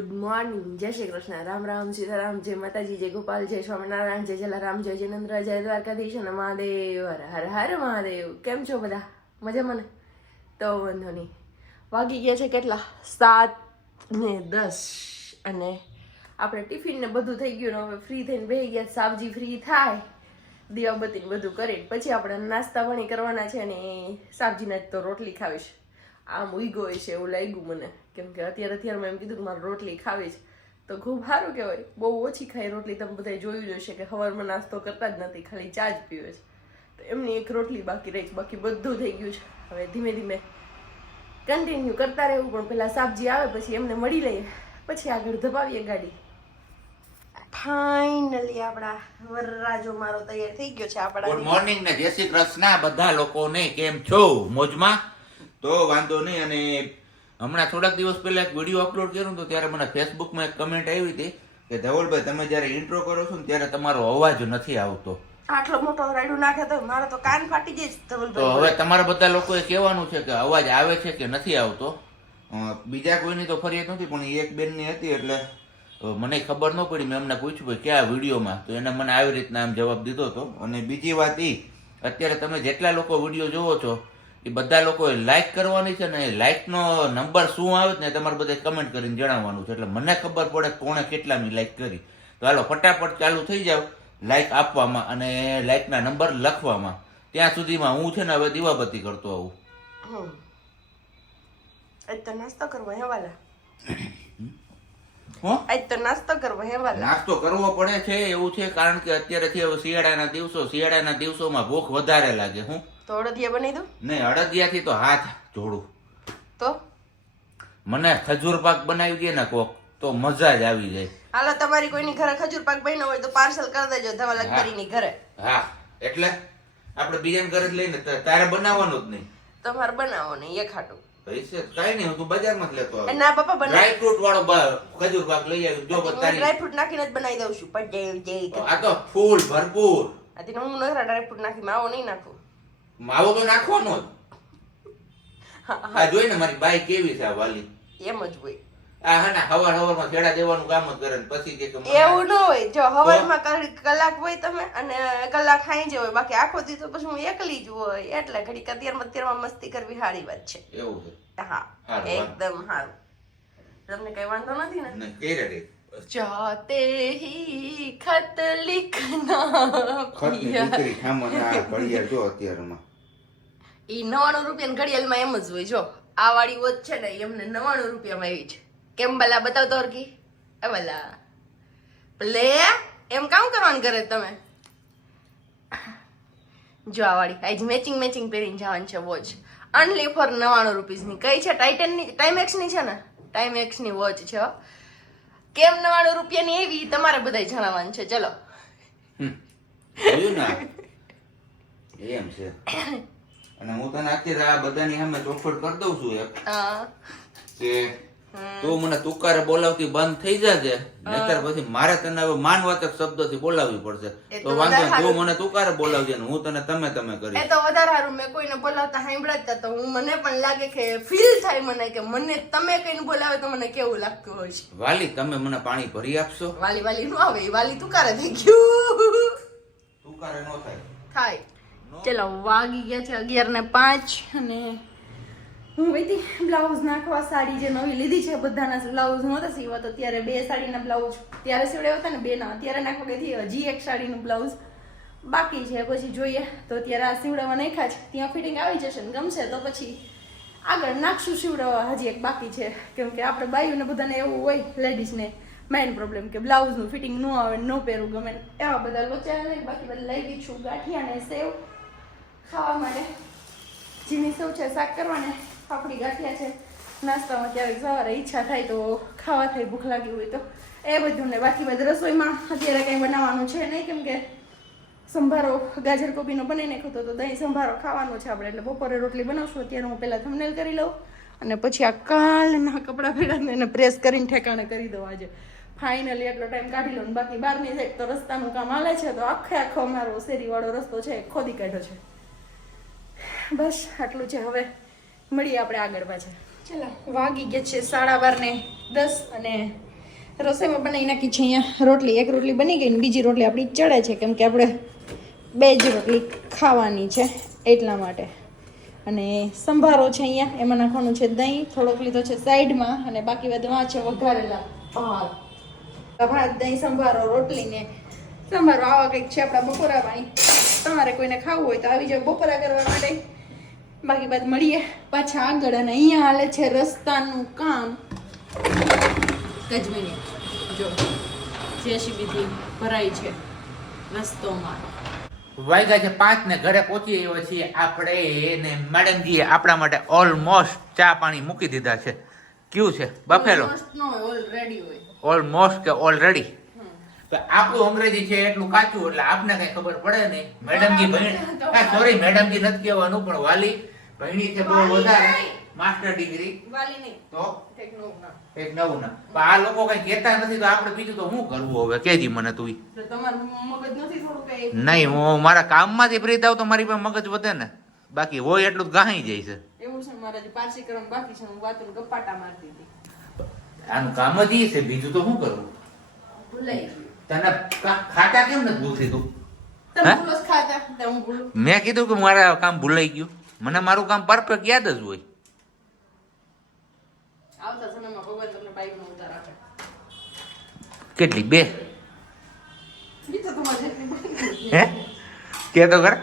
Good morning, જય શ્રી કૃષ્ણ, રામ રામ, સીતારામ, જય માતાજી, જય ગોપાલ, જય સ્વામિનારાયણ, જય જલારામ, જય જિનેન્દ્ર, જય દ્વારકાધીશ અને મહાદેવ, હર હર મહાદેવ. કેમ છો બધા? મજામાં ને? તો વાંધો નહીં. વાગી ગયા છે કેટલા? 7:10 અને આપણે ટિફિન ને બધું થઈ ગયું ને હવે ફ્રી થઈને બેસી ગયા. સાબજી ફ્રી થાય, દીવાબત્તી ને બધું કરી પછી આપણે નાસ્તા પાણી કરવાના છે ને સાબજીના જ તો રોટલી ખાવીશ. આમ ઉઈગો હોય છે એવું લાગ્યું મને, કેમ કે અત્યારમાં એમ કીધું કે મારે રોટલી ખાવી છે તો ખૂબ સારું કહેવાય. બહુ ઓછી ખાઈ રોટલી. તમે બધા જોયું જ હશે કે સવારમાં નાસ્તો કરતા જ નથી, ખાલી ચા જ પીવે છે. તો એમની એક રોટલી બાકી રહી છે, બાકી બધું થઈ ગયું છે. હવે ધીમે ધીમે કન્ટિન્યુ કરતા રહેવું, પણ પેલા સાબજી આવે પછી એમને મળી લઈએ, પછી આગળ ધપાવીએ ગાડી. ફાઇનલી આપણા વરરાજો મારો તૈયાર થઈ ગયો છે. આપણા ગુડ મોર્નિંગ ને જય શ્રી કૃષ્ણ બધા લોકોને. કેમ છો? મોજમાં? તો વાંધો નહીં. અને હમણાં થોડાક દિવસ પહેલા એક વિડીયો અપલોડ કર્યો તો ત્યારે મને ફેસબુકમાં એક કમેન્ટ આવી હતી કે ધવલભાઈ તમે જ્યારે ઇન્ટ્રો કરો છો ને ત્યારે તમારો અવાજ નથી આવતો. આટલો મોટો રાયડું નાખે તો મારો તો કાન ફાટી જાય ધવલભાઈ. તો હવે તમારા બધા લોકોએ કહેવાનું છે કે અવાજ આવે છે કે નથી આવતો. બીજા કોઈની તો ફરિયાદ નથી, પણ એક બેનની હતી એટલે મને ખબર ન પડી. મેં એમને પૂછ્યું ભાઈ ક્યાં વિડીયોમાં, તો એને મને આવી રીતના આમ જવાબ દીધો હતો. અને બીજી વાત એ, અત્યારે તમે જેટલા લોકો વિડીયો જોવો છો એ બધા લોકોએ લાઇક કરવાની છે ને લાઇકનો નંબર શું આવે ને તમારે બધા કમેન્ટ કરીને જણાવવાનું છે, એટલે મને ખબર પડે કોણે કેટલાની લાઇક કરી. તો હાલો ફટાફટ ચાલુ થઈ જાવ લાઇક આપવામાં અને લાઇકના નંબર લખવામાં. ત્યાં સુધીમાં હું છે ને હવે દીવાબત્તી કરતો આવું. આજ તો નાસ્તો કરવો હેવાલા. હો આજ તો નાસ્તો કરવો હેવાલા. નાસ્તો કરવો પડે છે એવું છે, કારણ કે અત્યારેથી હવે શિયાળાના દિવસોમાં ભૂખ વધારે લાગે. હું તો અડદિયા બનાવી દઉં? નહીં, અડદિયાથી તો હાથ જોડું. તો મને ખજૂર પાક બનાવી દે ને કોક તો મજા જ આવી જાય. હાલો, તમારી કોઈની ઘરે ખજૂર પાક બન્યો હોય તો પાર્સલ કરી દેજો ધવલ અકબરીની ઘરે. હા, એટલે આપણે બીજાને ઘરે જ લઈને તારે બનાવવાનું જ નહીં. તમારે બનાવો નહીં એક હાટું. પૈસે કઈ નહીં, હું બજારમાં જ લેતો આવું. ના પપ્પા બનાવ. ડ્રાય ફ્રૂટ વાળો ખજૂર પાક લઈ આવી. જો હું ડ્રાય ફ્રૂટ નાખીને જ બનાવી દઉં છું. પણ જય આ તો ફૂલ ભરપૂર. આથી હું નખરા ડ્રાય ફ્રૂટ નાખી માવો નહીં નાખું. માવો તો નાખવાનો જ. આ જોઈ ને મારી બાઈ કેવી છે આ વાલી. એમ જ હોય. આ હા ને હવારમાં ખેડા દેવાનું કામ જ કરે ને પછી કે એવું ન હોય. જો હવારમાં કલાક હોય તમે અને કલાક ખાઈ જ હોય, બાકી આખો દી તો પછી હું એકલી જ હોય, એટલે ઘડીક અત્યારમાં મસ્તી કરવી સારી વાત છે. એવું છે? હા, એકદમ સારું. તમને કઈ વાંધો નથી ને? નહીં, કઈ રે જાતે હી ખત લિખના ખતની દીકરી ખામના ઘડિયાળ જો અત્યારમાં ઈ 99 રૂપિયાની ઘડિયાળમાં એમ જ હોય. જો આ વાળી વોચ છે ને એમને 99 રૂપિયામાં આવી છે. કેમ બલા બતાવ તો ઓરકી એ બલા પ્લે એમ કામ કરવાનું કરે તમે? જો આ વાળી આજ મેચિંગ પહેરીને જવાનું છે વોચ, ઓનલી ફોર 99 રૂપિયાની. કઈ છે? ટાઇટનની, ટાઈમેક્સની છે ને? ટાઈમેક્સની વોચ છે. કેમ 99 રૂપિયાની એવી તમારે બધાય જણાવવાનું છે. ચલો જોયું ને એમ છે. અને હું તને અત્યારે આ બધાની સામે ચોખવટ કરી દઉં છું કે તું મને તુકારે બોલાવતી બંધ થઈ જશે, નહીતર પછી મારે તને હવે માનવાચક શબ્દથી બોલાવવી પડશે. તો વાંધો નહીં, તું મને તુકારે બોલાવજે ને હું તને તમે કરી. એ તો વધારે સારું. મેં કોઈને બોલાવતા સાંભળતા તો હું મને પણ લાગે કે ફીલ થાય મને કે મને તમે કઈને બોલાવે તો મને કેવું લાગતું હોય છે. વાલી તમે મને પાણી ભરી આપશો? વાલી નું આવે, વાલી તુકારે થઈ ગયું. તુકારે નો થાય. ચલો વાગી ગયા છે 11:05 અને હું વૈતી બ્લાઉઝ નાખવા. સાડી જે નવી લીધી છે બધાના બ્લાઉઝ નહોતા સીવા, તો ત્યારે 2 સાડીના બ્લાઉઝ ત્યારે સીવડાવ્યા હતા ને 2 ના અત્યારે નાખવા ગઈ. હજી એક સાડીનું બ્લાઉઝ બાકી છે, પછી જોઈએ. તો અત્યારે આ સીવડાવવા નાખ્યા છે, ત્યાં ફિટિંગ આવી જશે ને ગમશે તો પછી આગળ નાખશું સીવડાવવા. હજી એક બાકી છે, કેમ કે આપણે બાઈઓને બધાને એવું હોય, લેડીઝને મેઇન પ્રોબ્લેમ કે બ્લાઉઝનું ફિટિંગ ન આવે, ન પહેરવું ગમે, એવા બધા લોચા નહીં. બાકી બધા લઈ ગઈ છું ગાંઠિયા ને સેવ ખાવા માટે. જીની સૌ છે, શાક કરવાને, પાપડી ગાંઠિયા છે. નાસ્તામાં ક્યારેક સવારે ઈચ્છા થાય તો ખાવા થાય, ભૂખ લાગી હોય તો એ બધું ને. બાકી બધી રસોઈમાં અત્યારે કંઈ બનાવવાનું છે નહીં, કેમ કે સંભારો ગાજર કોબીનો બનાવી નાખ્યો તો દહીં સંભારો ખાવાનો છે આપણે, એટલે બપોરે રોટલી બનાવશું. અત્યારે હું પહેલાં થંબનેલ કરી લઉં અને પછી આ કાલના કપડાં ભેળાને એને પ્રેસ કરીને ઠેકાણે કરી દઉં. આજે ફાઇનલી એટલો ટાઈમ કાઢી લો. બાકી બહારની સાઈડ તો રસ્તાનું કામ હાલે છે, તો આખો અમારો શેરીવાળો રસ્તો છે ખોદી કાઢ્યો છે. બસ આટલું છે. હવે મળીએ આપણે આગળ પાછા. ચાલો વાગી ગયા છે 12:10 અને રસોઈમાં બનાવી નાખી છે અહીંયા રોટલી. એક રોટલી બની ગઈ ને બીજી રોટલી આપણી ચડે છે, કેમ કે આપણે 2 જ રોટલી ખાવાની છે એટલા માટે. અને સંભારો છે અહીંયા, એમાં નાખવાનું છે દહીં, થોડોક લીધો છે સાઈડમાં, અને બાકી બધું આ છે વઘારેલા ભાત. ભાત, દહીં, સંભારો, રોટલી ને સંભારો. આવા કંઈક છે આપણા બપોરા પાણી. તમારે કોઈને ખાવું હોય તો આવી જાવ બપોરા કરવા માટે. બાકી બાદ મળીએ પાછા આગળ. અને અહીંયા હાલે છે રસ્તાનું કામ. ગજમીને જો જેસીબીથી ભરાય છે રસ્તોમાં. વાગ્યા છે 5 ને ઘરે પહોંચી આવ્યો છીએ આપણે ને મેડમજીએ આપણા માટે ઓલમોસ્ટ ચા પાણી મૂકી દીધા છે. કેવું છે બફેલો? ઓલરેડી હોય. ઓલમોસ્ટ કે ઓલરેડી. તો આપણું અંગ્રેજી છે એટલું કાચું એટલે આપને કઈ ખબર પડે નહીં. મેડમજી ભણી, સોરી મેડમજી નથી કહેવાનું, પણ વાલી ભણી છે બહુ વધારે, માસ્ટર ડિગ્રી. વાલી નહીં તો એક નવું ના. પણ આ લોકો કઈ કહેતા નથી તો આપણે બીજું તો શું કરવું હવે? કેજી મને તું. તમારું મગજ નથી થોડું કઈ? નહીં, હું મારા કામમાંથી ફ્રી થાવ તો મારી પાસે મગજ વધે ને, બાકી હોય એટલું જ ગાહી જાય છે. એવું છે મારા જે પારસી કરમ બાકી છે, હું વાતનું ગપ્પાટા મારતી હતી. આનું કામ જ ઈ છે, બીજું તો શું કરવું? ભૂલાઈ ગયું. તને ખાતા કેમ નથી ભૂલતી તું? તમે ભૂલો જ ખાતા તો હું ભૂલું? મેં કીધું કે મારા કામ ભૂલાઈ ગયું. મને મારું કામ પરફેક્ટ યાદ જ હોય. આવતા સમયમાં ભગવાન તમને બાઈકનો ઉતાર આપે. કેટલી? 2? ઈ તો તમારે જેટલી બની. હે કે તો કર.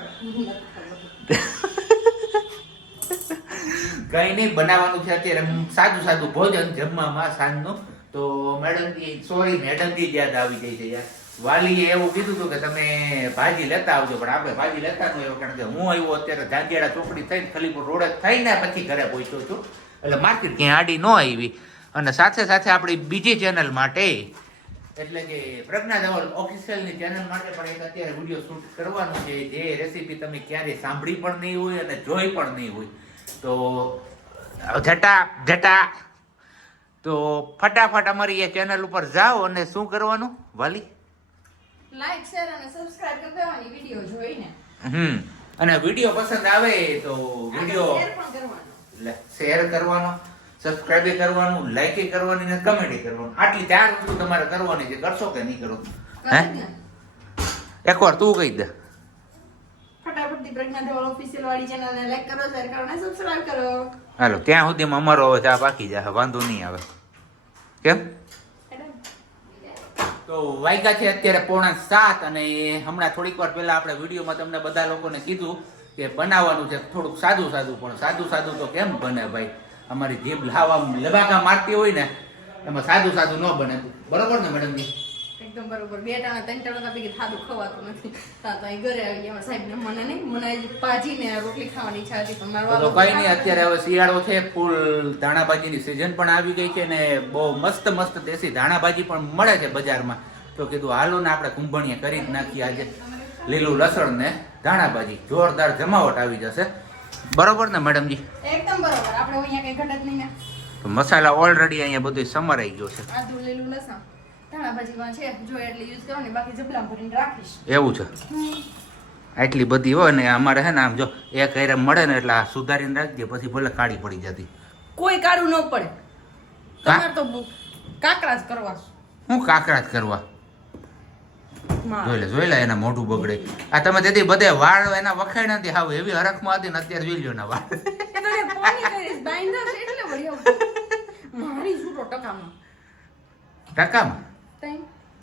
કઈ નહીં, બનાવવાનું છે અત્યારે સાદું સાદું ભોજન જમવામાં સાંજનું. તો મેડમજી, સોરી મેડમજી યાદ આવી જાય છે યાર. વાલીએ એવું કીધું હતું કે તમે ભાજી લેતા આવજો, પણ આપણે ભાજી લેતા ન એવું, કારણ કે હું આવ્યો અત્યારે ધાંધિયાળા ચોકડી થઈને ખલીપુર રોડ થઈને પછી ઘરે પહોંચ્યો છું, એટલે માર્કેટ ક્યાંય આડી ન આવી. અને સાથે સાથે આપણી બીજી ચેનલ માટે, એટલે જે પ્રજ્ઞા ધવલ ઓફિશિયલની ચેનલ માટે પણ એક અત્યારે વિડીયો શૂટ કરવાનું છે, જે રેસીપી તમે ક્યારેય સાંભળી પણ નહીં હોય અને જોઈ પણ નહીં હોય. તો જટા તો ફટાફટ અમારી એ ચેનલ ઉપર જાઓ અને શું કરવાનું વાલી? લાઈક, શેર અને સબસ્ક્રાઇબ કરી દેવાની વિડિયો જોઈને. અને વિડીયો પસંદ આવે તો વિડીયો શેર પણ કરવાનો. શેર કરવાનો, સબસ્ક્રાઇબ કરવાનું, લાઈક કરવાની ને કમેન્ટ કરવાનું. આટલી 4 વસ્તુ તમારે કરવાની છે. કરશો કે નહીં કરો? હે, એકવાર તું કહી દે. ફટાફટ પ્રજ્ઞા ધવલ ઓફિશિયલ વાળી ચેનલને લાઈક કરો, શેર કરો અને સબસ્ક્રાઇબ કરો. હાલો, ત્યાં સુધીમાં અમારો હવે ચા પાકી જાય, વાંધો નહીં આવે. કેમ? તો વાગ્યા છે અત્યારે 6:45 અને હમણાં થોડીક વાર પહેલા આપણે વિડીયોમાં તમને બધા લોકોને કીધું કે બનાવવાનું છે થોડુંક સાદું સાદું, પણ સાદું સાદું તો કેમ બને ભાઈ? અમારી જીભ લાવા લબાકા મારતી હોય ને એમાં સાદું સાદું ન બને. બરોબર ને મેડમજી? એકદમ બરોબર. 2 ટાણા 3 ટાણા આપી ખાધું ખવાતું નથી. તો અહીં ઘરે આવી ગયા સાહેબ ને મને નહીં, મને ભાજી ને રોટલી ખાવાની ઈચ્છા હતી, પણ મારો તો કઈ નહીં, અત્યારે હવે શિયાળો છે, ફૂલ ધાણાભાજીની સિઝન પણ આવી ગઈ છે ને બહુ મસ્ત મસ્ત દેશી ધાણાભાજી પણ મળે છે બજારમાં. તો કીધું હાલો ને આપણે કુંભણીએ કરી જ નાખીએ આજે લીલું લસણ ને ધાણાભાજી. જોરદાર જમાવટ આવી જશે. બરોબર ને મેડમજી? એકદમ બરોબર. આપણે અહીંયા કઈ ઘટત નહીં ને. તો મસાલા ઓલરેડી અહીંયા બધું સમરાઈ ગયો છે. આદુ, લીલું લસણ, ધાણાભાજીમાં છે જો એટલે યુઝ કરવાની, બાકી જબલામાં ભરીને રાખીશ. એવું છે? આટલી બધી હોય ને અમારે છે ને આમ જો એક હારે મળે ને એટલે આ સુધારીને રાખજે, પછી ભલે કાળી પડી જતી. કોઈ કાળું ન પડે. તમારે તો કાકરા જ કરવા. હું કાકરા જ કરવા? જોઈ લે એના મોઢું બગડે. આ તમે તેથી બધે વાળ એના વખાઈ નથી, હાવ એવી હરખમાં હતી ને અત્યારે જોઈ લ્યો ના વાળ. ટકામાં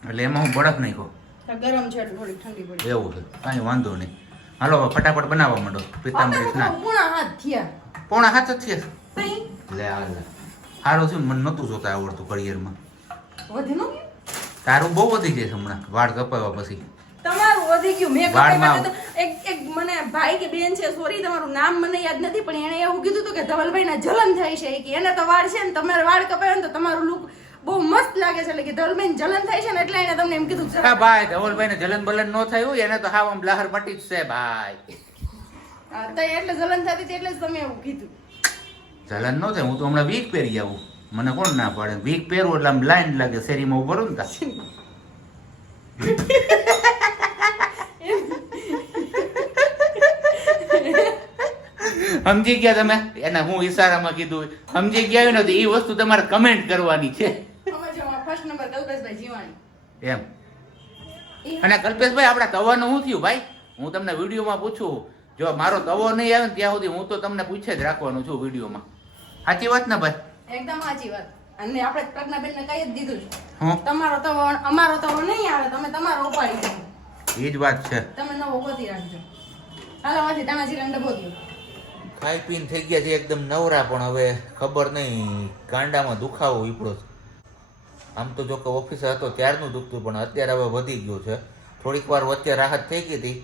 એટલે એમાં હું બળફ નહીં કહું. ગરમ છે એટલે થોડી ઠંડી પડી. એવું છે, કાંઈ વાંધો નહીં. હાલો ફટાફટ બનાવવા માંડો. પિતાંબરી સ્નાન. પૂણા હાથ થયા. પોણા હાથ જ થયા. લે હાલ સારું થયું, મને નતું જોતા આવડતું કરિયરમાં. વધી નો તારું બહુ વધી જાય હમણાં વાળ કપાવ્યા પછી. તમારું વધી ગયું. મેં કપાવ્યા તો એક મને ભાઈ કે બેન છે, સોરી તમારું નામ મને યાદ નથી, પણ એને એવું કીધું હતું કે ધવલભાઈ ના જલન થાય છે, કે એને તો વાળ છે ને તમારે વાળ કપાવ્યા ને તો તમારું લુક બહુ મસ્ત લાગે છે, એટલે કે ધવલભાઈ જલન થાય છે ને એટલે એને તમને એમ કીધું. હા ભાઈ, ધવલભાઈ ને જલન બલન ન થાય હોય એને તો હાવ આમ લહર મટી જ છે ભાઈ. હા તો એટલે જલન થતી હતી એટલે જ તમે એવું કીધું. જલન ન થાય, હું તો હમણાં વીક પહેરી આવું, મને કોણ ના પાડે? વીક પહેરવું એટલે આમ લાઈન લાગે શેરીમાં ઉભો રહું ને. સમજી ગયા તમે? એને હું ઈશારામાં કીધું સમજી ગયા ને તો એ વસ્તુ તમારે કમેન્ટ કરવાની છે. ફર્સ્ટ નંબર કલ્પેશભાઈ જીવાણી. એમ. અને કલ્પેશભાઈ આપણા તવાનું શું થયું ભાઈ? હું તમને વિડીયોમાં પૂછું, જો મારો તવો નહીં આવે ને ત્યાં સુધી હું તો તમને પૂછે જ રાખવાનું છું વિડીયોમાં. સાચી વાત ને ભાઈ? એકદમ સાચી વાત. અને આપણે પ્રજ્ઞાબેનને કહી જ દીધું છે. હું તમારો તવો અમારો તવો નહીં આવે, તમે તમારો ઉપાડી દો. એ જ વાત છે. તમે નવો ગોતી રાખજો. હાલો માંથી તાનાજી રંગ ડબો દો. ખાઈ પીને થઈ ગયા છે એકદમ નવરા, પણ હવે ખબર નહીં કાંડામાં દુખાવો ઉપડો છે. આમ તો જો કે ઓફિસે હતો ત્યારનું દુખતું, પણ અત્યારે હવે વધી ગયું છે. થોડીક વાર વચ્ચે રાહત થઈ ગઈ હતી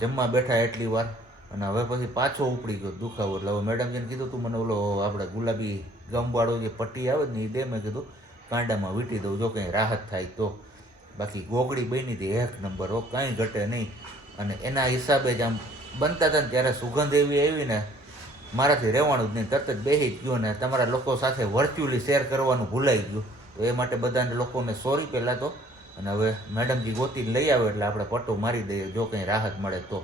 જમવા બેઠા એટલી વાર, અને હવે પછી પાછો ઉપડી ગયો દુખાવો. એટલે હવે મેડમજીને કીધું તું મને ઓલો આપણે ગુલાબી ગમવાળો જે પટ્ટી આવે ને એ દે, મેં કીધું કાંડામાં વીંટી દઉં જો કંઈ રાહત થાય તો. બાકી ગોગડી બની હતી એક નંબર, હો કાંઈ ઘટે નહીં. અને એના હિસાબે જ આમ બનતા હતા ને ત્યારે સુગંધ એવી આવી ને મારાથી રહેવાનું જ નહીં, તરત જ બેસી જ ગયો. ને તમારા લોકો સાથે વર્ચ્યુઅલી શેર કરવાનું ભૂલાઈ ગયું, તો એ માટે બધાને લોકોને સોરી પહેલાં તો. અને હવે મેડમજી ગોતીને લઈ આવે એટલે આપણે પટ્ટો મારી દઈએ જો કંઈ રાહત મળે તો.